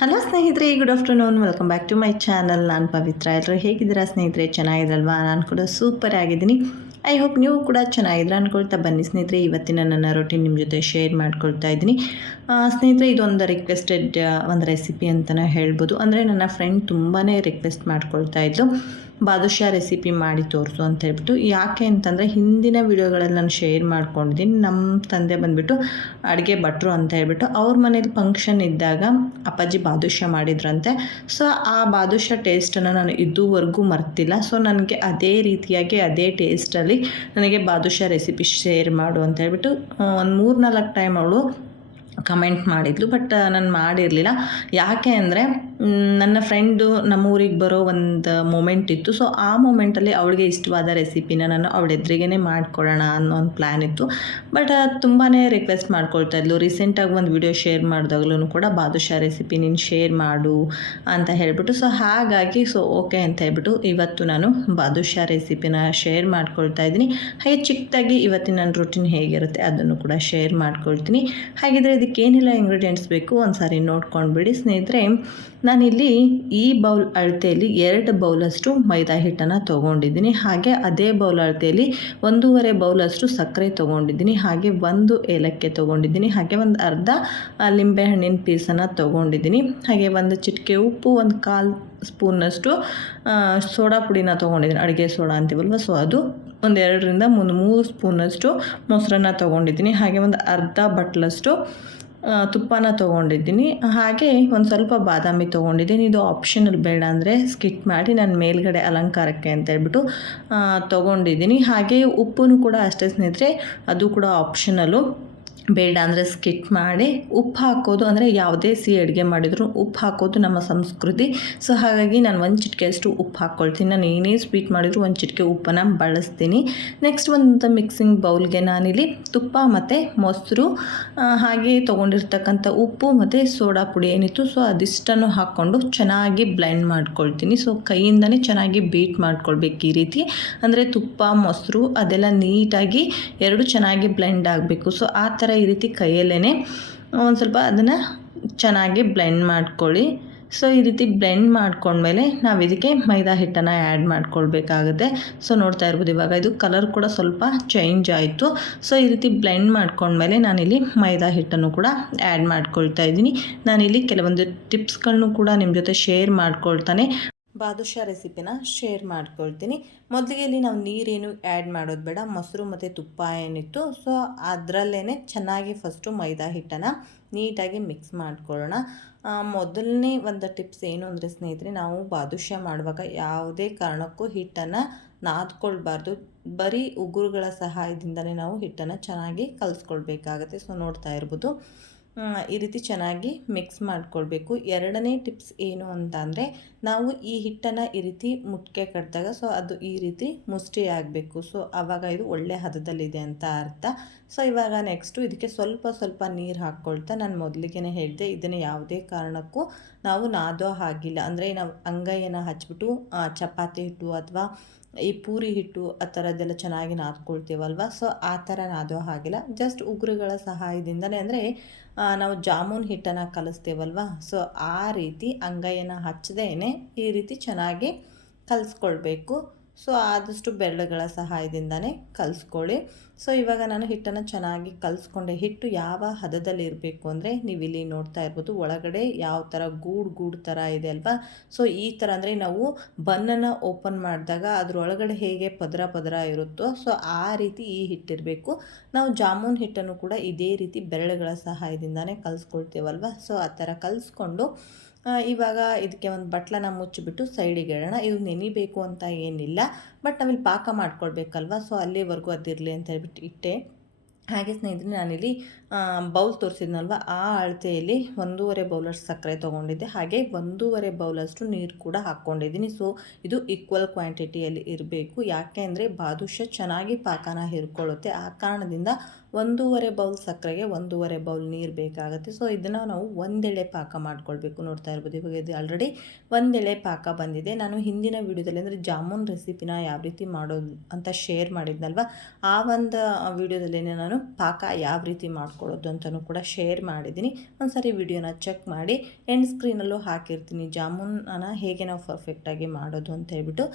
Hello ಸ್ನೇಹಿತರೆ good afternoon welcome back to my channel ನಾನು ಪವಿತ್ರ. ಎಲ್ಲರೂ ಹೇಗಿದ್ದೀರಾ ಸ್ನೇಹಿತರೆ? ಚೆನ್ನಾಗಿದ್ರಲ್ವಾ ನಾನು ಕೂಡ ಸೂಪರ್ ಆಗಿದ್ದೀನಿ. ಐ ಹೋಪ್ ನೀವು ಕೂಡ ಚೆನ್ನಾಗಿದ್ರೆ ಅಂದ್ಕೊಳ್ತಾ ಬನ್ನಿ ಸ್ನೇಹಿತರೆ. ಇವತ್ತಿನ ನನ್ನ ರೊಟೀನ್ ನಿಮ್ಮ ಜೊತೆ ಶೇರ್ ಮಾಡ್ಕೊಳ್ತಾ ಇದ್ದೀನಿ. ಸ್ನೇಹಿತರೆ, ಇದೊಂದು ರಿಕ್ವೆಸ್ಟೆಡ್ ಒಂದು ರೆಸಿಪಿ ಅಂತಲೇ ಹೇಳ್ಬೋದು. ಅಂದರೆ ನನ್ನ ಫ್ರೆಂಡ್ ತುಂಬಾ ರಿಕ್ವೆಸ್ಟ್ ಮಾಡ್ಕೊಳ್ತಾ ಇದ್ಲು. ಬಾದುಷಾ ರೆಸಿಪಿ ಮಾಡಿ ತೋರಿಸು ಅಂತ ಹೇಳ್ಬಿಟ್ಟು, ಯಾಕೆ ಅಂತಂದರೆ ಹಿಂದಿನ ವಿಡಿಯೋಗಳಲ್ಲಿ ನಾನು ಶೇರ್ ಮಾಡ್ಕೊಂಡಿದ್ದೀನಿ. ನಮ್ಮ ತಂದೆ ಬಂದುಬಿಟ್ಟು ಅಡುಗೆ ಭಟ್ರು ಅಂತ ಹೇಳ್ಬಿಟ್ಟು ಅವ್ರ ಮನೇಲಿ ಫಂಕ್ಷನ್ ಇದ್ದಾಗ ಅಪ್ಪಾಜಿ ಬಾದುಷಾ ಮಾಡಿದ್ರಂತೆ. ಸೊ ಆ ಬಾದುಷಾ ಟೇಸ್ಟನ್ನು ನಾನು ಇದುವರೆಗೂ ಮರ್ತಿಲ್ಲ. ಸೊ ನನಗೆ ಅದೇ ರೀತಿಯಾಗಿ ಅದೇ ಟೇಸ್ಟಲ್ಲಿ ನನಗೆ ಬಾದುಷಾ ರೆಸಿಪಿ ಶೇರ್ ಮಾಡು ಅಂತ ಹೇಳ್ಬಿಟ್ಟು ಒಂದು ಮೂರು ನಾಲ್ಕು ಟೈಮ್ ಅವಳು ಕಮೆಂಟ್ ಮಾಡಿದ್ಲು ಬಟ್ ನಾನು ಮಾಡಿರಲಿಲ್ಲ. ಯಾಕೆ ಅಂದರೆ ನನ್ನ ಫ್ರೆಂಡು ನಮ್ಮೂರಿಗೆ ಬರೋ ಒಂದು ಮೂಮೆಂಟ್ ಇತ್ತು. ಸೊ ಆ ಮೂಮೆಂಟಲ್ಲಿ ಅವಳಿಗೆ ಇಷ್ಟವಾದ ರೆಸಿಪಿನ ನಾನು ಅವಳ ಎದುರಿಗೇ ಮಾಡ್ಕೊಳೋಣ ಅನ್ನೋ ಒಂದು ಪ್ಲ್ಯಾನ್ ಇತ್ತು. ಬಟ್ ತುಂಬಾ ರಿಕ್ವೆಸ್ಟ್ ಮಾಡ್ಕೊಳ್ತಾ ಇದ್ಲು. ರೀಸೆಂಟಾಗಿ ಒಂದು ವಿಡಿಯೋ ಶೇರ್ ಮಾಡಿದಾಗ್ಲೂ ಕೂಡ ಬಾದುಷಾ ರೆಸಿಪಿ ನೀನು ಶೇರ್ ಮಾಡು ಅಂತ ಹೇಳಿಬಿಟ್ಟು. ಸೊ ಹಾಗಾಗಿ ಸೊ ಓಕೆ ಅಂತ ಹೇಳ್ಬಿಟ್ಟು ಇವತ್ತು ನಾನು ಬಾದುಷಾ ರೆಸಿಪಿನ ಶೇರ್ ಮಾಡ್ಕೊಳ್ತಾ ಇದ್ದೀನಿ. ಹಾಗೆ ಚಿಕ್ಕದಾಗಿ ಇವತ್ತಿನ ನನ್ನ ರೂಟೀನ್ ಹೇಗಿರುತ್ತೆ ಅದನ್ನು ಕೂಡ ಶೇರ್ ಮಾಡ್ಕೊಳ್ತೀನಿ. ಹಾಗಿದ್ರೆ ಇದಕ್ಕೆ ಏನೆಲ್ಲ ಇಂಗ್ರೀಡಿಯೆಂಟ್ಸ್ ಬೇಕು ಒಂದು ಸಾರಿ ನೋಡ್ಕೊಂಡ್ಬಿಡಿ ಸ್ನೇಹಿತರೆ. ನಾನಿಲ್ಲಿ ಈ ಬೌಲ್ ಅಳತೆಯಲ್ಲಿ ಎರಡು ಬೌಲಷ್ಟು ಮೈದಾ ಹಿಟ್ಟನ್ನು ತೊಗೊಂಡಿದ್ದೀನಿ. ಹಾಗೆ ಅದೇ ಬೌಲ್ ಅಳತೆಯಲ್ಲಿ ಒಂದೂವರೆ ಬೌಲಷ್ಟು ಸಕ್ಕರೆ ತೊಗೊಂಡಿದ್ದೀನಿ. ಹಾಗೆ ಒಂದು ಏಲಕ್ಕಿ ತೊಗೊಂಡಿದ್ದೀನಿ. ಹಾಗೆ ಒಂದು ಅರ್ಧ ಲಿಂಬೆಹಣ್ಣಿನ ಪೀಸನ್ನು ತೊಗೊಂಡಿದ್ದೀನಿ. ಹಾಗೆ ಒಂದು ಚಿಟಿಕೆ ಉಪ್ಪು, ಒಂದು ಕಾಲು ಸ್ಪೂನಷ್ಟು ಸೋಡಾ ಪುಡಿನ ತೊಗೊಂಡಿದ್ದೀನಿ. ಅಡುಗೆ ಸೋಡಾ ಅಂತೀವಲ್ವ? ಸೊ ಅದು ಒಂದು ಎರಡರಿಂದ ಮೂರು ಮೂರು ಸ್ಪೂನಷ್ಟು ಮೊಸರನ್ನ ತೊಗೊಂಡಿದ್ದೀನಿ. ಹಾಗೆ ಒಂದು ಅರ್ಧ ಬಟ್ಲಷ್ಟು ತುಪ್ಪನ ತೊಗೊಂಡಿದ್ದೀನಿ. ಹಾಗೆ ಒಂದು ಸ್ವಲ್ಪ ಬಾದಾಮಿ ತೊಗೊಂಡಿದ್ದೀನಿ. ಇದು ಆಪ್ಷನಲ್ ಬೇಡ ಅಂದರೆ ಸ್ಕಿಟ್ ಮಾಡಿ ನಾನು ಮೇಲ್ಗಡೆ ಅಲಂಕಾರಕ್ಕೆ ಅಂತ ಹೇಳ್ಬಿಟ್ಟು ತೊಗೊಂಡಿದ್ದೀನಿ. ಹಾಗೆ ಉಪ್ಪು ಕೂಡ ಅಷ್ಟೇ ಸ್ನೇಹಿತರೆ, ಅದು ಕೂಡ ಆಪ್ಷನಲ್ಲು ಬೇಡ ಅಂದರೆ ಸ್ಕಿಟ್ ಮಾಡಿ ಉಪ್ಪು ಹಾಕೋದು ಅಂದರೆ ಯಾವುದೇ ಸಿಹಿ ಅಡುಗೆ ಮಾಡಿದ್ರು ಉಪ್ಪು ಹಾಕೋದು ನಮ್ಮ ಸಂಸ್ಕೃತಿ. ಸೊ ಹಾಗಾಗಿ ನಾನು ಒಂದು ಚಿಟಿಕೆಯಷ್ಟು ಉಪ್ಪು ಹಾಕ್ಕೊಳ್ತೀನಿ ನಾನು ಏನೇ ಸ್ವೀಟ್ ಮಾಡಿದ್ರು ಒಂದು ಚಿಟಿಕೆ ಉಪ್ಪನ್ನು ಬಳಸ್ತೀನಿ. ನೆಕ್ಸ್ಟ್ ಒಂದು ಮಿಕ್ಸಿಂಗ್ ಬೌಲ್ಗೆ ನಾನಿಲ್ಲಿ ತುಪ್ಪ ಮತ್ತು ಮೊಸರು ಹಾಗೆ ತೊಗೊಂಡಿರ್ತಕ್ಕಂಥ ಉಪ್ಪು ಮತ್ತು ಸೋಡಾ ಪುಡಿ ಏನಿತ್ತು ಸೊ ಅದಿಷ್ಟನ್ನು ಹಾಕ್ಕೊಂಡು ಚೆನ್ನಾಗಿ ಬ್ಲೆಂಡ್ ಮಾಡ್ಕೊಳ್ತೀನಿ. ಸೊ ಕೈಯಿಂದನೇ ಚೆನ್ನಾಗಿ ಬೀಟ್ ಮಾಡ್ಕೊಳ್ಬೇಕು ಈ ರೀತಿ. ಅಂದರೆ ತುಪ್ಪ, ಮೊಸರು ಅದೆಲ್ಲ ನೀಟಾಗಿ ಎರಡು ಚೆನ್ನಾಗಿ ಬ್ಲೆಂಡ್ ಆಗಬೇಕು. ಸೊ ಆ ಥರ ಈ ರೀತಿ ಕೈಯಲ್ಲೇ ಒಂದು ಸ್ವಲ್ಪ ಅದನ್ನು ಚೆನ್ನಾಗಿ ಬ್ಲೆಂಡ್ ಮಾಡ್ಕೊಳ್ಳಿ. ಸೊ ಈ ರೀತಿ ಬ್ಲೆಂಡ್ ಮಾಡ್ಕೊಂಡ್ಮೇಲೆ ನಾವು ಇದಕ್ಕೆ ಮೈದಾ ಹಿಟ್ಟನ್ನು ಆ್ಯಡ್ ಮಾಡ್ಕೊಳ್ಬೇಕಾಗುತ್ತೆ. ಸೊ ನೋಡ್ತಾ ಇರ್ಬೋದು, ಇವಾಗ ಇದು ಕಲರ್ ಕೂಡ ಸ್ವಲ್ಪ ಚೇಂಜ್ ಆಯಿತು. ಸೊ ಈ ರೀತಿ ಬ್ಲೆಂಡ್ ಮಾಡ್ಕೊಂಡ್ಮೇಲೆ ನಾನಿಲ್ಲಿ ಮೈದಾ ಹಿಟ್ಟನ್ನು ಕೂಡ ಆ್ಯಡ್ ಮಾಡ್ಕೊಳ್ತಾ ಇದ್ದೀನಿ. ನಾನಿಲ್ಲಿ ಕೆಲವೊಂದು ಟಿಪ್ಸ್ಗಳನ್ನು ಕೂಡ ನಿಮ್ಮ ಜೊತೆ ಶೇರ್ ಮಾಡ್ಕೊಳ್ತಾನೆ. ಬಾದುಷಾ ರೆಸಿಪಿನ ಶೇರ್ ಮಾಡ್ಕೊಳ್ತೀನಿ. ಮೊದಲಿಗೆ ಇಲ್ಲಿ ನಾವು ನೀರೇನು ಆ್ಯಡ್ ಮಾಡೋದು ಬೇಡ, ಮೊಸರು ಮತ್ತು ತುಪ್ಪ ಏನಿತ್ತು. ಸೊ ಅದರಲ್ಲೇ ಚೆನ್ನಾಗಿ ಫಸ್ಟು ಮೈದಾ ಹಿಟ್ಟನ್ನು ನೀಟಾಗಿ ಮಿಕ್ಸ್ ಮಾಡ್ಕೊಳ್ಳೋಣ. ಮೊದಲನೇ ಒಂದು ಟಿಪ್ಸ್ ಏನು ಅಂದರೆ ಸ್ನೇಹಿತರೆ, ನಾವು ಬಾದುಷಾ ಮಾಡುವಾಗ ಯಾವುದೇ ಕಾರಣಕ್ಕೂ ಹಿಟ್ಟನ್ನು ನಾದ್ಕೊಳ್ಬಾರ್ದು. ಬರೀ ಉಗುರುಗಳ ಸಹಾಯದಿಂದಲೇ ನಾವು ಹಿಟ್ಟನ್ನು ಚೆನ್ನಾಗಿ ಕಲಿಸ್ಕೊಳ್ಬೇಕಾಗತ್ತೆ. ಸೊ ನೋಡ್ತಾ ಇರ್ಬೋದು. ಈ ರೀತಿ ಚೆನ್ನಾಗಿ ಮಿಕ್ಸ್ ಮಾಡಿಕೊಳ್ಬೇಕು. ಎರಡನೇ ಟಿಪ್ಸ್ ಏನು ಅಂತ ಅಂದರೆ ನಾವು ಈ ಹಿಟ್ಟನ್ನು ಈ ರೀತಿ ಮುಟ್ಕೆ ಕಟ್ಟಿದಾಗ ಸೊ ಅದು ಈ ರೀತಿ ಮುಷ್ಟಿ ಆಗಬೇಕು. ಸೊ ಆವಾಗ ಇದು ಒಳ್ಳೆ ಹದದಲ್ಲಿದೆ ಅಂತ ಅರ್ಥ. ಸೊ ಇವಾಗ ನೆಕ್ಸ್ಟು ಇದಕ್ಕೆ ಸ್ವಲ್ಪ ಸ್ವಲ್ಪ ನೀರು ಹಾಕ್ಕೊಳ್ತಾ ನಾನು ಮೊದಲಿಗೆ ಹೇಳಿದೆ, ಇದನ್ನು ಯಾವುದೇ ಕಾರಣಕ್ಕೂ ನಾವು ನಾದೋ ಹಾಗಿಲ್ಲ. ಅಂದರೆ ನಾವು ಅಂಗೈಯನ್ನು ಹಚ್ಬಿಟ್ಟು ಚಪಾತಿ ಹಿಟ್ಟು ಅಥವಾ ಈ ಪೂರಿ ಹಿಟ್ಟು ಆ ಥರದ್ದೆಲ್ಲ ಚೆನ್ನಾಗಿ ನಾದ್ಕೊಳ್ತೀವಲ್ವ? ಸೊ ಆ ಥರ ನಾದೋ ಹಾಗಿಲ್ಲ. ಜಸ್ಟ್ ಉಗುರುಗಳ ಸಹಾಯದಿಂದಲೇ ಅಂದರೆ ನಾವು ಜಾಮೂನ್ ಹಿಟ್ಟನ್ನು ಕಲಿಸ್ತೇವಲ್ವ? ಸೊ ಆ ರೀತಿ ಅಂಗೈಯನ್ನು ಹಚ್ಚದೇನೆ ಈ ರೀತಿ ಚೆನ್ನಾಗಿ ಕಲಿಸ್ಕೊಳ್ಬೇಕು. ಸೊ ಆದಷ್ಟು ಬೆರಳುಗಳ ಸಹಾಯದಿಂದನೇ ಕಲಿಸ್ಕೊಳ್ಳಿ. ಸೊ ಇವಾಗ ನಾನು ಹಿಟ್ಟನ್ನು ಚೆನ್ನಾಗಿ ಕಲಿಸ್ಕೊಂಡೆ. ಹಿಟ್ಟು ಯಾವ ಹದದಲ್ಲಿ ಇರಬೇಕು ಅಂದರೆ ನೀವು ಇಲ್ಲಿ ನೋಡ್ತಾ ಇರ್ಬೋದು ಒಳಗಡೆ ಯಾವ ಥರ ಗೂಡು ಗೂಡು ಥರ ಇದೆ ಅಲ್ವಾ? ಸೊ ಈ ಥರ ಅಂದರೆ ನಾವು ಬನ್ನನ್ನು ಓಪನ್ ಮಾಡಿದಾಗ ಅದರೊಳಗಡೆ ಹೇಗೆ ಪದರ ಪದರ ಇರುತ್ತೋ ಸೊ ಆ ರೀತಿ ಈ ಹಿಟ್ಟಿರಬೇಕು. ನಾವು ಜಾಮೂನ್ ಹಿಟ್ಟನ್ನು ಕೂಡ ಇದೇ ರೀತಿ ಬೆರಳುಗಳ ಸಹಾಯದಿಂದನೇ ಕಲಿಸ್ಕೊಳ್ತೇವಲ್ವ? ಸೊ ಆ ಥರ ಕಲಿಸ್ಕೊಂಡು ಇವಾಗ ಇದಕ್ಕೆ ಒಂದು ಬಟ್ಲನ್ನ ಮುಚ್ಚಿಬಿಟ್ಟು ಸೈಡಿಗೆ ಇಡೋಣ. ಇದು ನೆನಿಬೇಕು ಅಂತ ಏನಿಲ್ಲ. ಬಟ್ ನಾವಿಲ್ಲಿ ಪಾಕ ಮಾಡ್ಕೊಳ್ಬೇಕಲ್ವ? ಸೊ ಅಲ್ಲಿವರೆಗೂ ಅದಿರಲಿ ಅಂತ ಹೇಳ್ಬಿಟ್ಟು ಇಟ್ಟೆ. ಹಾಗೆ ಸ್ನೇಹಿತರೆ, ನಾನಿಲ್ಲಿ ಬೌಲ್ ತೋರಿಸಿದ್ನಲ್ವ? ಆ ಅಳತೆಯಲ್ಲಿ ಒಂದೂವರೆ ಬೌಲಷ್ಟು ಸಕ್ಕರೆ ತೊಗೊಂಡಿದ್ದೆ. ಹಾಗೆ ಒಂದೂವರೆ ಬೌಲಷ್ಟು ನೀರು ಕೂಡ ಹಾಕ್ಕೊಂಡಿದ್ದೀನಿ. ಸೊ ಇದು ಈಕ್ವಲ್ ಕ್ವಾಂಟಿಟಿಯಲ್ಲಿ ಇರಬೇಕು. ಯಾಕೆ ಅಂದರೆ ಬಾದುಷ ಚೆನ್ನಾಗಿ ಪಾಕನ ಹಿರ್ಕೊಳ್ಳುತ್ತೆ. ಆ ಕಾರಣದಿಂದ ಒಂದೂವರೆ ಬೌಲ್ ಸಕ್ಕರೆಗೆ ಒಂದೂವರೆ ಬೌಲ್ ನೀರು ಬೇಕಾಗುತ್ತೆ. ಸೊ ಇದನ್ನು ನಾವು ಒಂದೆಳೆ ಪಾಕ ಮಾಡ್ಕೊಳ್ಬೇಕು. ನೋಡ್ತಾ ಇರ್ಬೋದು ಇವಾಗ ಇದು ಆಲ್ರೆಡಿ ಒಂದೆಳೆ ಪಾಕ ಬಂದಿದೆ. ನಾನು ಹಿಂದಿನ ವಿಡಿಯೋದಲ್ಲಿ ಅಂದರೆ ಜಾಮೂನ್ ರೆಸಿಪಿನ ಯಾವ ರೀತಿ ಮಾಡೋದು ಅಂತ ಶೇರ್ ಮಾಡಿದ್ನಲ್ವ? ಆ ಒಂದು ವಿಡಿಯೋದಲ್ಲಿ ನಾನು ಪಾಕ ಯಾವ ರೀತಿ ಮಾಡ್ಕೊಳ್ಳೋದು ಅಂತಲೂ ಕೂಡ ಶೇರ್ ಮಾಡಿದ್ದೀನಿ. ಒಂದ್ಸರಿ ವಿಡಿಯೋನ ಚೆಕ್ ಮಾಡಿ. ಎಂಡ್ ಸ್ಕ್ರೀನಲ್ಲೂ ಹಾಕಿರ್ತೀನಿ. ಜಾಮೂನನ್ನು ಹೇಗೆ ನಾವು ಪರ್ಫೆಕ್ಟಾಗಿ ಮಾಡೋದು ಅಂತ ಹೇಳ್ಬಿಟ್ಟು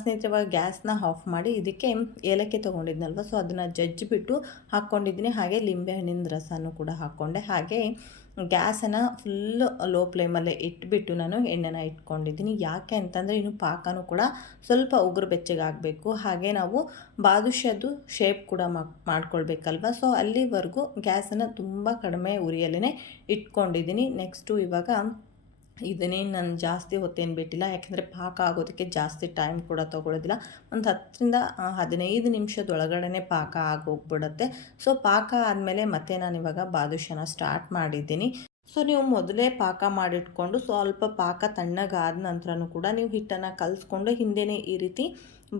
ಸ್ನೇಹಿತರೆ ಗ್ಯಾಸ್ನ ಆಫ್ ಮಾಡಿ ಇದಕ್ಕೆ ಏಲಕ್ಕಿ ತೊಗೊಂಡಿದ್ನಲ್ವ? ಸೊ ಅದನ್ನು ಜಜ್ಜಿಬಿಟ್ಟು ಹಾಕ್ಕೊಂಡಿದ್ದೀನಿ. ಹಾಗೆ ಲಿಂಬೆಹಣ್ಣಿನ ರಸನೂ ಕೂಡ ಹಾಕ್ಕೊಂಡೆ. ಹಾಗೆ ಗ್ಯಾಸನ್ನು ಫುಲ್ಲು ಲೋ ಫ್ಲೇಮಲ್ಲೇ ಇಟ್ಬಿಟ್ಟು ನಾನು ಎಣ್ಣೆನ ಇಟ್ಕೊಂಡಿದ್ದೀನಿ. ಯಾಕೆ ಅಂತಂದರೆ ಇನ್ನು ಪಾಕನೂ ಕೂಡ ಸ್ವಲ್ಪ ಉಗುರು ಬೆಚ್ಚಗಾಗಬೇಕು. ಹಾಗೆ ನಾವು ಬಾದುಷದ್ದು ಶೇಪ್ ಕೂಡ ಮಾಡ್ಕೊಳ್ಬೇಕಲ್ವ? ಸೊ ಅಲ್ಲಿವರೆಗೂ ಗ್ಯಾಸನ್ನು ತುಂಬ ಕಡಿಮೆ ಉರಿಯಲ್ಲೇ ಇಟ್ಕೊಂಡಿದ್ದೀನಿ. ನೆಕ್ಸ್ಟು ಇವಾಗ ಇದನ್ನೇನು ನಾನು ಜಾಸ್ತಿ ಹೊತ್ತೇನು ಬಿಟ್ಟಿಲ್ಲ. ಯಾಕೆಂದರೆ ಪಾಕ ಆಗೋದಕ್ಕೆ ಜಾಸ್ತಿ ಟೈಮ್ ಕೂಡ ತೊಗೊಳ್ಳೋದಿಲ್ಲ ಒಂದು ಹತ್ತರಿಂದ ಹದಿನೈದು ನಿಮಿಷದೊಳಗಡೆ ಪಾಕ ಆಗೋಗ್ಬಿಡುತ್ತೆ. ಸೊ ಪಾಕ ಆದಮೇಲೆ ಮತ್ತೆ ನಾನು ಇವಾಗ ಬಾದುಷನ ಸ್ಟಾರ್ಟ್ ಮಾಡಿದ್ದೀನಿ. ಸೊ ನೀವು ಮೊದಲೇ ಪಾಕ ಮಾಡಿಟ್ಕೊಂಡು ಸ್ವಲ್ಪ ಪಾಕ ತಣ್ಣಗಾದ ನಂತರನೂ ಕೂಡ ನೀವು ಹಿಟ್ಟನ್ನು ಕಲಿಸ್ಕೊಂಡು ಹಿಂದೆಯೇ ಈ ರೀತಿ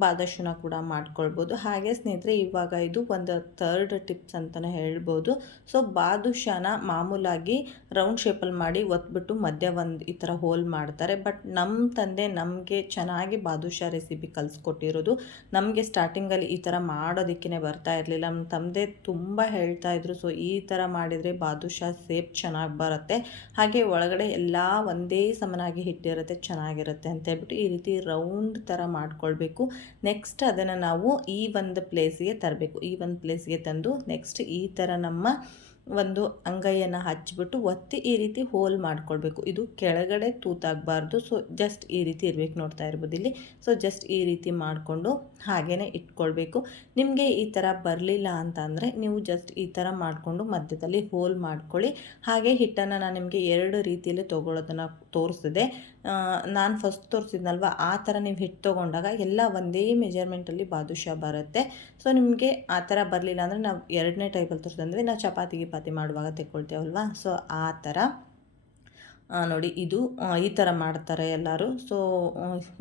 ಬಾದಶನ ಕೂಡ ಮಾಡ್ಕೊಳ್ಬೋದು. ಹಾಗೆ ಸ್ನೇಹಿತರೆ, ಇವಾಗ ಇದು ಒಂದು ಥರ್ಡ್ ಟಿಪ್ಸ್ ಅಂತಲೇ ಹೇಳ್ಬೋದು. ಸೊ ಬಾದುಷಾನ ಮಾಮೂಲಾಗಿ ರೌಂಡ್ ಶೇಪಲ್ಲಿ ಮಾಡಿ ಒತ್ಬಿಟ್ಟು ಮಧ್ಯ ಒಂದು ಈ ಥರ ಹೋಲ್ ಮಾಡ್ತಾರೆ. ಬಟ್ ನಮ್ಮ ತಂದೆ ನಮಗೆ ಚೆನ್ನಾಗಿ ಬಾದುಷಾ ರೆಸಿಪಿ ಕಲಿಸ್ಕೊಟ್ಟಿರೋದು. ನಮಗೆ ಸ್ಟಾರ್ಟಿಂಗಲ್ಲಿ ಈ ಥರ ಮಾಡೋದಕ್ಕೇ ಬರ್ತಾ ಇರಲಿಲ್ಲ. ನಮ್ಮ ತಂದೆ ತುಂಬ ಹೇಳ್ತಾ ಇದ್ರು ಸೊ ಈ ಥರ ಮಾಡಿದರೆ ಬಾದುಷಾ ಸೇಪ್ ಚೆನ್ನಾಗಿ ಬರುತ್ತೆ. ಹಾಗೆ ಒಳಗಡೆ ಎಲ್ಲ ಒಂದೇ ಸಮನಾಗಿ ಹಿಟ್ಟಿರುತ್ತೆ, ಚೆನ್ನಾಗಿರುತ್ತೆ ಅಂತ ಹೇಳ್ಬಿಟ್ಟು ಈ ರೀತಿ ರೌಂಡ್ ಥರ ಮಾಡ್ಕೊಳ್ಬೇಕು. ನೆಕ್ಸ್ಟ್ ಅದನ್ನು ನಾವು ಈ ಒಂದು ಪ್ಲೇಸಿಗೆ ತರಬೇಕು. ಈ ಒಂದು ಪ್ಲೇಸ್ಗೆ ತಂದು ನೆಕ್ಸ್ಟ್ ಈ ಥರ ನಮ್ಮ ಒಂದು ಅಂಗೈಯನ್ನು ಹಚ್ಚಿಬಿಟ್ಟು ಒತ್ತಿ ಈ ರೀತಿ ಹೋಲ್ ಮಾಡ್ಕೊಳ್ಬೇಕು. ಇದು ಕೆಳಗಡೆ ತೂತಾಗಬಾರ್ದು. ಸೊ ಜಸ್ಟ್ ಈ ರೀತಿ ಇರಬೇಕು ನೋಡ್ತಾ ಇರ್ಬೋದು ಇಲ್ಲಿ. ಸೊ ಜಸ್ಟ್ ಈ ರೀತಿ ಮಾಡಿಕೊಂಡು ಹಾಗೇ ಇಟ್ಕೊಳ್ಬೇಕು. ನಿಮಗೆ ಈ ಥರ ಬರಲಿಲ್ಲ ಅಂತ ನೀವು ಜಸ್ಟ್ ಈ ಥರ ಮಾಡಿಕೊಂಡು ಮಧ್ಯದಲ್ಲಿ ಹೋಲ್ ಮಾಡ್ಕೊಳ್ಳಿ. ಹಾಗೆ ಹಿಟ್ಟನ್ನು ನಾನು ನಿಮಗೆ ಎರಡು ರೀತಿಯಲ್ಲಿ ತೊಗೊಳ್ಳೋದನ್ನು ತೋರಿಸಿದೆ. ನಾನು ಫಸ್ಟ್ ತೋರಿಸಿದ್ನಲ್ವ? ಆ ಥರ ನೀವು ಹಿಟ್ಟು ತೊಗೊಂಡಾಗ ಎಲ್ಲ ಒಂದೇ ಮೆಜರ್ಮೆಂಟಲ್ಲಿ ಬಾದುಷಾ ಬರುತ್ತೆ. ಸೊ ನಿಮಗೆ ಆ ಥರ ಬರಲಿಲ್ಲ ಅಂದರೆ ನಾವು ಎರಡನೇ ಟೈಪಲ್ಲಿ ತೋರಿಸಿದ್ರೆ ನಾವು ಚಪಾತಿ, ಗಿಪಾತಿ ಮಾಡುವಾಗ ತೆಕ್ಕೊಳ್ತೇವಲ್ವ ಸೊ ಆ ಥರ ನೋಡಿ, ಇದು ಈ ಥರ ಮಾಡ್ತಾರೆ ಎಲ್ಲರೂ. ಸೊ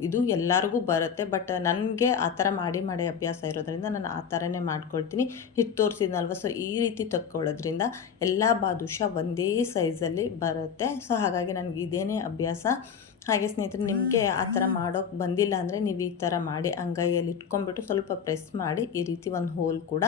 ಇದು ಎಲ್ಲರಿಗೂ ಬರುತ್ತೆ ಬಟ್ ನನಗೆ ಆ ಥರ ಮಾಡಿ ಮಾಡಿ ಅಭ್ಯಾಸ ಇರೋದ್ರಿಂದ ನಾನು ಆ ಥರನೇ ಮಾಡ್ಕೊಳ್ತೀನಿ. ಹಿಟ್ಟು ತೋರಿಸಿದ್ನಲ್ವ? ಸೊ ಈ ರೀತಿ ತಕ್ಕೊಳ್ಳೋದ್ರಿಂದ ಎಲ್ಲ ಬಾದುಷ ಒಂದೇ ಸೈಜಲ್ಲಿ ಬರುತ್ತೆ. ಸೊ ಹಾಗಾಗಿ ನನಗೆ ಇದೇನೇ ಅಭ್ಯಾಸ. ಹಾಗೆ ಸ್ನೇಹಿತರೆ ನಿಮಗೆ ಆ ಥರ ಮಾಡೋಕ್ಕೆ ಬಂದಿಲ್ಲ ಅಂದರೆ ನೀವು ಈ ಥರ ಮಾಡಿ ಅಂಗೈಯಲ್ಲಿ ಇಟ್ಕೊಂಡ್ಬಿಟ್ಟು ಸ್ವಲ್ಪ ಪ್ರೆಸ್ ಮಾಡಿ ಈ ರೀತಿ ಒಂದು ಹೋಲ್ ಕೂಡ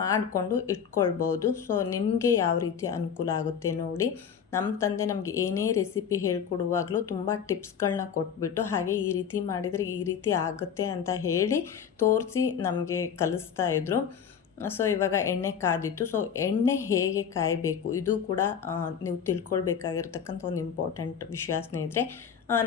ಮಾಡಿಕೊಂಡು ಇಟ್ಕೊಳ್ಬೋದು. ಸೊ ನಿಮಗೆ ಯಾವ ರೀತಿ ಅನುಕೂಲ ಆಗುತ್ತೆ ನೋಡಿ ನಮ್ಮ ತಂದೆ ನಮಗೆ ಏನೇ ರೆಸಿಪಿ ಹೇಳ್ಕೊಡುವಾಗಲೂ ತುಂಬ ಟಿಪ್ಸ್ಗಳನ್ನ ಕೊಟ್ಬಿಟ್ಟು ಹಾಗೆ ಈ ರೀತಿ ಮಾಡಿದರೆ ಈ ರೀತಿ ಆಗುತ್ತೆ ಅಂತ ಹೇಳಿ ತೋರಿಸಿ ನಮಗೆ ಕಲಿಸ್ತಾ ಇದ್ರು. ಸೊ ಇವಾಗ ಎಣ್ಣೆ ಕಾದಿತ್ತು. ಸೊ ಎಣ್ಣೆ ಹೇಗೆ ಕಾಯಬೇಕು? ಇದು ಕೂಡ ನೀವು ತಿಳ್ಕೊಳ್ಬೇಕಾಗಿರ್ತಕ್ಕಂಥ ಒಂದು ಇಂಪಾರ್ಟೆಂಟ್ ವಿಷಯ ಸ್ನೇಹಿತರೆ.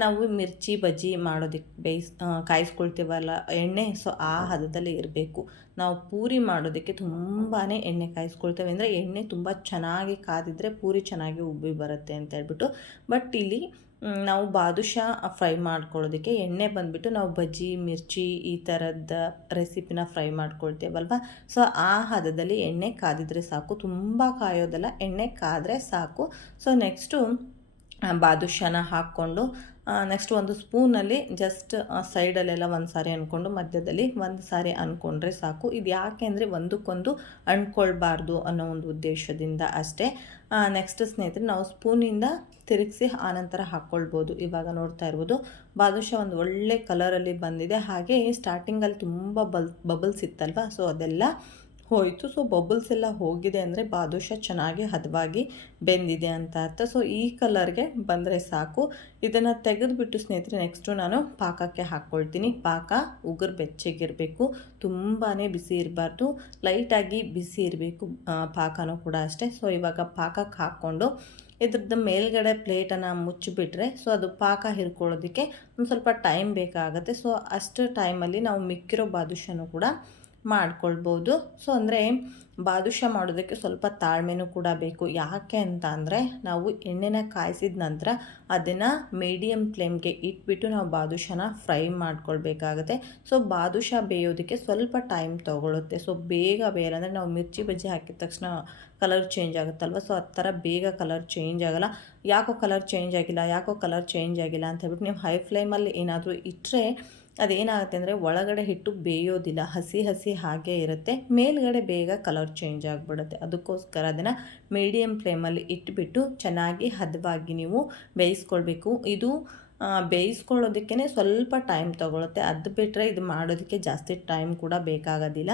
ನಾವು ಮಿರ್ಚಿ, ಬಜ್ಜಿ ಮಾಡೋದಕ್ಕೆ ಬೇಯಿಸ್ ಕಾಯಿಸ್ಕೊಳ್ತೀವಲ್ಲ, ಎಣ್ಣೆ. ಸೊ ಆ ಹದದಲ್ಲಿ ಇರಬೇಕು. ನಾವು ಪೂರಿ ಮಾಡೋದಕ್ಕೆ ತುಂಬಾ ಎಣ್ಣೆ ಕಾಯಿಸ್ಕೊಳ್ತೇವೆ. ಅಂದರೆ ಎಣ್ಣೆ ತುಂಬ ಚೆನ್ನಾಗಿ ಕಾದಿದ್ರೆ ಪೂರಿ ಚೆನ್ನಾಗಿ ಉಬ್ಬಿ ಬರುತ್ತೆ ಅಂತ ಹೇಳ್ಬಿಟ್ಟು. ಬಟ್ ಇಲ್ಲಿ ನಾವು ಬಾದುಷಾ ಫ್ರೈ ಮಾಡ್ಕೊಳ್ಳೋದಕ್ಕೆ ಎಣ್ಣೆ ಬಂದುಬಿಟ್ಟು ನಾವು ಬಜ್ಜಿ, ಮಿರ್ಚಿ ಈ ಥರದ ರೆಸಿಪಿನ ಫ್ರೈ ಮಾಡ್ಕೊಳ್ತೇವಲ್ವ? ಸೊ ಆ ಹದದಲ್ಲಿ ಎಣ್ಣೆ ಕಾದಿದ್ರೆ ಸಾಕು. ತುಂಬ ಕಾಯೋದಲ್ಲ, ಎಣ್ಣೆ ಕಾದರೆ ಸಾಕು. ಸೊ ನೆಕ್ಸ್ಟು ಬಾದುಷಾನ ಹಾಕ್ಕೊಂಡು ನೆಕ್ಸ್ಟ್ ಒಂದು ಸ್ಪೂನಲ್ಲಿ ಜಸ್ಟ್ ಸೈಡಲ್ಲೆಲ್ಲ ಒಂದು ಸಾರಿ ಅಂದ್ಕೊಂಡು ಮಧ್ಯದಲ್ಲಿ ಒಂದು ಸಾರಿ ಅಂದ್ಕೊಂಡ್ರೆ ಸಾಕು. ಇದು ಯಾಕೆ ಅಂದರೆ ಒಂದಕ್ಕೊಂದು ಅಂಡ್ಕೊಳ್ಬಾರ್ದು ಅನ್ನೋ ಒಂದು ಉದ್ದೇಶದಿಂದ ಅಷ್ಟೇ. ನೆಕ್ಸ್ಟ್ ಸ್ನೇಹಿತರೆ, ನಾವು ಸ್ಪೂನಿಂದ ತಿರುಗಿಸಿ ಆನಂತರ ಹಾಕ್ಕೊಳ್ಬೋದು ಇವಾಗ ನೋಡ್ತಾ ಇರ್ಬೋದು, ಬಾದುಷಾ ಒಂದು ಒಳ್ಳೆ ಕಲರಲ್ಲಿ ಬಂದಿದೆ. ಹಾಗೆ ಸ್ಟಾರ್ಟಿಂಗಲ್ಲಿ ತುಂಬ ಬಲ್ ಬಬಲ್ಸ್ ಇತ್ತಲ್ವ? ಸೊ ಅದೆಲ್ಲ ಹೋಯಿತು. ಸೊ ಬಬಲ್ಸ್ ಎಲ್ಲ ಹೋಗಿದೆ ಅಂದರೆ ಬಾದುಷ ಚೆನ್ನಾಗಿ ಹದವಾಗಿ ಬೆಂದಿದೆ ಅಂತ ಅರ್ಥ. ಸೊ ಈ ಕಲರ್ಗೆ ಬಂದರೆ ಸಾಕು. ಇದನ್ನು ತೆಗೆದುಬಿಟ್ಟು ಸ್ನೇಹಿತರೆ ನೆಕ್ಸ್ಟು ನಾನು ಪಾಕಕ್ಕೆ ಹಾಕ್ಕೊಳ್ತೀನಿ ಪಾಕ ಉಗುರು ಬೆಚ್ಚಗಿರಬೇಕು. ತುಂಬಾ ಬಿಸಿ ಇರಬಾರ್ದು. ಲೈಟಾಗಿ ಬಿಸಿ ಇರಬೇಕು ಪಾಕನೂ ಕೂಡ ಅಷ್ಟೇ. ಸೊ ಇವಾಗ ಪಾಕಕ್ಕೆ ಹಾಕ್ಕೊಂಡು ಇದ್ರದ್ದು ಮೇಲ್ಗಡೆ ಪ್ಲೇಟನ್ನು ಮುಚ್ಚಿಬಿಟ್ರೆ ಸೊ ಅದು ಪಾಕ ಹಿರ್ಕೊಳ್ಳೋದಕ್ಕೆ ಒಂದು ಸ್ವಲ್ಪ ಟೈಮ್ ಬೇಕಾಗುತ್ತೆ. ಸೊ ಅಷ್ಟು ಟೈಮಲ್ಲಿ ನಾವು ಮಿಕ್ಕಿರೋ ಬಾದುಷನೂ ಕೂಡ ಮಾಡ್ಕೊಳ್ಬೋದು. ಸೊ ಅಂದರೆ ಬಾದುಷ ಮಾಡೋದಕ್ಕೆ ಸ್ವಲ್ಪ ತಾಳ್ಮೆನೂ ಕೂಡ ಬೇಕು. ಯಾಕೆ ಅಂತ ಅಂದರೆ ನಾವು ಎಣ್ಣೆನ ಕಾಯಿಸಿದ ನಂತರ ಅದನ್ನು ಮೀಡಿಯಮ್ ಫ್ಲೇಮ್ಗೆ ಇಟ್ಬಿಟ್ಟು ನಾವು ಬಾದುಷನ ಫ್ರೈ ಮಾಡ್ಕೊಳ್ಬೇಕಾಗತ್ತೆ. ಸೊ ಬಾದುಷ ಬೇಯೋದಕ್ಕೆ ಸ್ವಲ್ಪ ಟೈಮ್ ತೊಗೊಳುತ್ತೆ. ಸೊ ಬೇಗ ಬೇಯಲ್ಲ ಅಂದರೆ ನಾವು ಮಿರ್ಚಿ ಬಜ್ಜಿ ಹಾಕಿದ ತಕ್ಷಣ ಕಲರ್ ಚೇಂಜ್ ಆಗುತ್ತಲ್ವ? ಸೊ ಆ ಥರ ಬೇಗ ಕಲರ್ ಚೇಂಜ್ ಆಗೋಲ್ಲ. ಯಾಕೋ ಕಲರ್ ಚೇಂಜ್ ಆಗಿಲ್ಲ, ಯಾಕೋ ಕಲರ್ ಚೇಂಜ್ ಆಗಿಲ್ಲ ಅಂತ ಹೇಳ್ಬಿಟ್ಟು ನೀವು ಹೈ ಫ್ಲೇಮಲ್ಲಿ ಏನಾದರೂ ಇಟ್ಟರೆ ಅದೇನಾಗುತ್ತೆ ಅಂದರೆ ಒಳಗಡೆ ಹಿಟ್ಟು ಬೇಯೋದಿಲ್ಲ. ಹಸಿ ಹಸಿ ಹಾಗೆ ಇರುತ್ತೆ. ಮೇಲ್ಗಡೆ ಬೇಗ ಕಲರ್ ಚೇಂಜ್ ಆಗಿಬಿಡುತ್ತೆ. ಅದಕ್ಕೋಸ್ಕರ ಅದನ್ನು ಮೀಡಿಯಮ್ ಫ್ಲೇಮಲ್ಲಿ ಇಟ್ಬಿಟ್ಟು ಚೆನ್ನಾಗಿ ಹದವಾಗಿ ನೀವು ಬೇಯಿಸ್ಕೊಳ್ಬೇಕು. ಇದು ಬೇಯಿಸ್ಕೊಳ್ಳೋದಕ್ಕೆ ಬೇಯಿಸ್ಕೊಳ್ಳೋದಕ್ಕೇ ಸ್ವಲ್ಪ ಟೈಮ್ ತೊಗೊಳುತ್ತೆ. ಅದು ಬಿಟ್ಟರೆ ಇದು ಮಾಡೋದಕ್ಕೆ ಜಾಸ್ತಿ ಟೈಮ್ ಕೂಡ ಬೇಕಾಗೋದಿಲ್ಲ.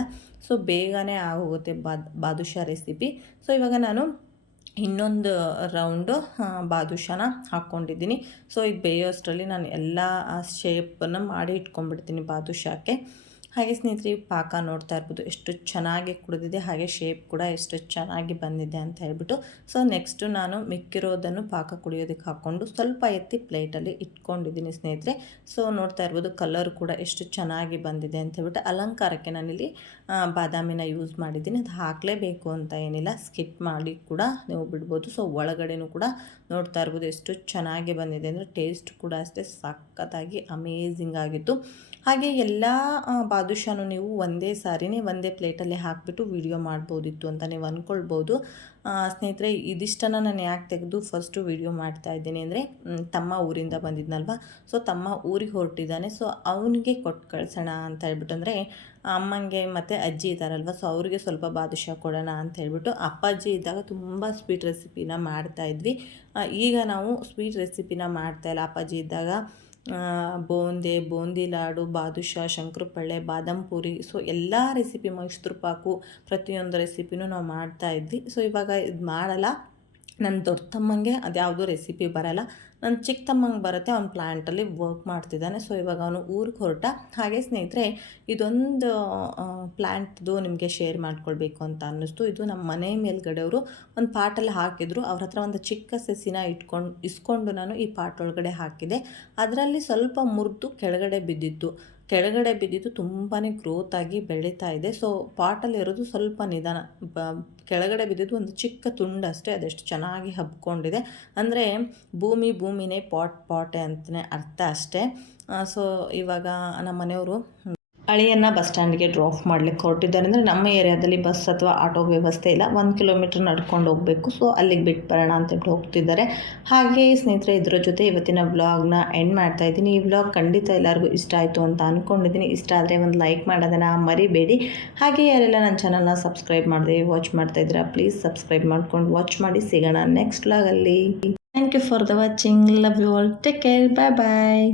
ಸೊ ಬೇಗನೆ ಆಗೋಗುತ್ತೆ ಬಾದ್, ಬಾದುಷಾ ರೆಸಿಪಿ ಸೊ ಇವಾಗ ನಾನು ಇನ್ನೊಂದು ರೌಂಡು ಬಾದುಷಾನ ಹಾಕ್ಕೊಂಡಿದ್ದೀನಿ. ಸೊ ಇದು ಬೇಯೋಷ್ಟರಲ್ಲಿ ನಾನು ಎಲ್ಲ ಶೇಪನ್ನು ಮಾಡಿ ಇಟ್ಕೊಂಡ್ಬಿಡ್ತೀನಿ ಬಾದುಷಾಕ್ಕೆ. ಹಾಗೆ ಸ್ನೇಹಿತರೆ ಪಾಕ ನೋಡ್ತಾ ಇರ್ಬೋದು. ಎಷ್ಟು ಚೆನ್ನಾಗಿ ಕುಡಿದಿದೆ, ಹಾಗೆ ಶೇಪ್ ಕೂಡ ಎಷ್ಟು ಚೆನ್ನಾಗಿ ಬಂದಿದೆ ಅಂತ ಹೇಳ್ಬಿಟ್ಟು. ಸೊ ನೆಕ್ಸ್ಟು ನಾನು ಮಿಕ್ಕಿರೋದನ್ನು ಪಾಕ ಕುಡಿಯೋದಕ್ಕೆ ಹಾಕ್ಕೊಂಡು ಸ್ವಲ್ಪ ಎತ್ತಿ ಪ್ಲೇಟಲ್ಲಿ ಇಟ್ಕೊಂಡಿದ್ದೀನಿ ಸ್ನೇಹಿತರೆ. ಸೊ ನೋಡ್ತಾ ಇರ್ಬೋದು ಕಲರ್ ಕೂಡ ಎಷ್ಟು ಚೆನ್ನಾಗಿ ಬಂದಿದೆ ಅಂತ ಹೇಳ್ಬಿಟ್ಟು ಅಲಂಕಾರಕ್ಕೆ ನಾನಿಲ್ಲಿ ಬಾದಾಮಿನ ಯೂಸ್ ಮಾಡಿದ್ದೀನಿ. ಅದು ಹಾಕಲೇಬೇಕು ಅಂತ ಏನಿಲ್ಲ. ಸ್ಕಿಪ್ ಮಾಡಿ ಕೂಡ ನೀವು ಬಿಡ್ಬೋದು. ಸೊ ಒಳಗಡೆನೂ ಕೂಡ ನೋಡ್ತಾ ಇರ್ಬೋದು ಎಷ್ಟು ಚೆನ್ನಾಗಿ ಬಂದಿದೆ ಅಂದರೆ ಟೇಸ್ಟ್ ಕೂಡ ಅಷ್ಟೇ ಸಖತ್ತಾಗಿ ಅಮೇಝಿಂಗ್ ಆಗಿತ್ತು. ಹಾಗೆ ಎಲ್ಲ ಬಾದುಷಾನು ನೀವು ಒಂದೇ ಸಾರಿನೇ ಒಂದೇ ಪ್ಲೇಟಲ್ಲಿ ಹಾಕಿಬಿಟ್ಟು ವಿಡಿಯೋ ಮಾಡ್ಬೋದಿತ್ತು ಅಂತ ನೀವು ಅಂದ್ಕೊಳ್ಬೋದು ಸ್ನೇಹಿತರೆ, ಇದಿಷ್ಟನ್ನು ನಾನು ಯಾಕೆ ತೆಗೆದು ಫಸ್ಟು ವಿಡಿಯೋ ಮಾಡ್ತಾ ಇದ್ದೀನಿ ಅಂದರೆ ತಮ್ಮ ಊರಿಂದ ಬಂದಿದ್ನಲ್ವ? ಸೊ ತಮ್ಮ ಊರಿಗೆ ಹೊರಟಿದ್ದಾನೆ. ಸೊ ಅವನಿಗೆ ಕೊಟ್ಟು ಕಳ್ಸೋಣ ಅಂತ ಹೇಳ್ಬಿಟ್ಟು ಅಂದರೆ, ಅಮ್ಮಂಗೆ ಮತ್ತು ಅಜ್ಜಿ ಇದ್ದಾರಲ್ವ? ಸೊ ಅವರಿಗೆ ಸ್ವಲ್ಪ ಬಾದುಷಾ ಕೊಡೋಣ ಅಂತ ಹೇಳ್ಬಿಟ್ಟು ಅಪ್ಪಾಜಿ ಇದ್ದಾಗ ತುಂಬ ಸ್ವೀಟ್ ರೆಸಿಪಿನ ಮಾಡ್ತಾಯಿದ್ವಿ ಈಗ ನಾವು ಸ್ವೀಟ್ ರೆಸಿಪಿನ ಮಾಡ್ತಾಯಿಲ್ಲ ಅಪ್ಪಾಜಿ ಇದ್ದಾಗ ಬೋಂದೆ, ಬೂಂದಿ ಲಾಡು, ಬಾದುಷಾ, ಶಂಕರಪಳ್ಳೆ, ಬಾದಾಮ್ ಪೂರಿ. ಸೊ ಎಲ್ಲ ರೆಸಿಪಿ ಮೈಸೂರು ಪಾಕು ಪ್ರತಿಯೊಂದು ರೆಸಿಪಿನೂ ನಾವು ಮಾಡ್ತಾ ಇದ್ವಿ. ಸೊ ಇವಾಗ ಇದು ಮಾಡಲ್ಲ. ನನ್ನ ದೊಡ್ಡ ತಮ್ಮಂಗೆ ಅದ್ಯಾವುದೂ ರೆಸಿಪಿ ಬರಲ್ಲ. ನನ್ನ ಚಿಕ್ಕ ತಮ್ಮಂಗೆ ಬರುತ್ತೆ, ಅವ್ನು ಪ್ಲ್ಯಾಂಟಲ್ಲಿ ವರ್ಕ್ ಮಾಡ್ತಿದ್ದಾನೆ. ಸೊ ಇವಾಗ ಅವನು ಊರಿಗೆ ಹೊರಟ. ಹಾಗೆ ಸ್ನೇಹಿತರೆ, ಇದೊಂದು ಪ್ಲ್ಯಾಂಟ್ದು ನಿಮಗೆ ಶೇರ್ ಮಾಡ್ಕೊಳ್ಬೇಕು ಅಂತ ಅನ್ನಿಸ್ತು. ಇದು ನಮ್ಮ ಮನೆ ಮೇಲ್ಗಡೆಯವರು ಒಂದು ಪಾಟಲ್ಲಿ ಹಾಕಿದ್ರು. ಅವ್ರ ಹತ್ರ ಒಂದು ಚಿಕ್ಕ ಸಸಿನ ಇಟ್ಕೊಂಡು, ಇಸ್ಕೊಂಡು ನಾನು ಈ ಪಾಟ್ ಒಳಗಡೆ ಹಾಕಿದೆ. ಅದರಲ್ಲಿ ಸ್ವಲ್ಪ ಮುರಿದು ಕೆಳಗಡೆ ಬಿದ್ದಿತ್ತು. ಕೆಳಗಡೆ ಬಿದ್ದಿದ್ದು ತುಂಬಾ ಗ್ರೋತ್ ಆಗಿ ಬೆಳೀತಾ ಇದೆ. ಸೊ ಪಾಟಲ್ಲಿರೋದು ಸ್ವಲ್ಪ ನಿಧಾನ. ಬ, ಕೆಳಗಡೆ ಬಿದ್ದಿದ್ದು ಒಂದು ಚಿಕ್ಕ ತುಂಡು ಅಷ್ಟೇ, ಅದೆಷ್ಟು ಚೆನ್ನಾಗಿ ಹಬ್ಕೊಂಡಿದೆ. ಅಂದರೆ ಭೂಮಿ ಭೂಮಿನೇ ಪಾಟ್ ಪಾಟೆ ಅಂತಲೇ ಅರ್ಥ ಅಷ್ಟೇ. ಸೊ ಇವಾಗ ನಮ್ಮ ಮನೆಯವರು ಅಳಿಯನ್ನ ಬಸ್ ಸ್ಟ್ಯಾಂಡ್ಗೆ ಡ್ರಾಪ್ ಮಾಡ್ಲಿಕ್ಕೆ ಹೊರಟಿದ್ದಾರೆ. ಅಂದರೆ ನಮ್ಮ ಏರಿಯಾದಲ್ಲಿ ಬಸ್ ಅಥವಾ ಆಟೋ ವ್ಯವಸ್ಥೆ ಇಲ್ಲ. ಒಂದು ಕಿಲೋಮೀಟ್ರ್ ನಡ್ಕೊಂಡು ಹೋಗಬೇಕು. ಸೊ ಅಲ್ಲಿಗೆ ಬಿಟ್ಟು ಬರೋಣ ಅಂತ ಹೇಳ್ಬಿಟ್ಟು ಹೋಗ್ತಿದ್ದಾರೆ. ಹಾಗೆ ಸ್ನೇಹಿತರೆ, ಇದ್ರ ಜೊತೆ ಇವತ್ತಿನ ವ್ಲಾಗ್ನ ಎಂಡ್ ಮಾಡ್ತಾ ಇದ್ದೀನಿ. ಈ ವ್ಲಾಗ್ ಖಂಡಿತ ಎಲ್ಲರಿಗೂ ಇಷ್ಟ ಆಯಿತು ಅಂತ ಅಂದ್ಕೊಂಡಿದ್ದೀನಿ ಇಷ್ಟ ಆದರೆ ಒಂದು ಲೈಕ್ ಮಾಡೋದನ್ನು ಮರಿಬೇಡಿ. ಹಾಗೆ ಯಾರೆಲ್ಲ ನನ್ನ ಚಾನಲ್ನ ಸಬ್ಸ್ಕ್ರೈಬ್ ಮಾಡಿದೆ ವಾಚ್ ಮಾಡ್ತಾ ಇದ್ದೀರಾ ಪ್ಲೀಸ್ ಸಬ್ಸ್ಕ್ರೈಬ್ ಮಾಡ್ಕೊಂಡು ವಾಚ್ ಮಾಡಿ. ಸಿಗೋಣ ನೆಕ್ಸ್ಟ್ ವ್ಲಾಗಲ್ಲಿ thank you for the watching love you all take care bye bye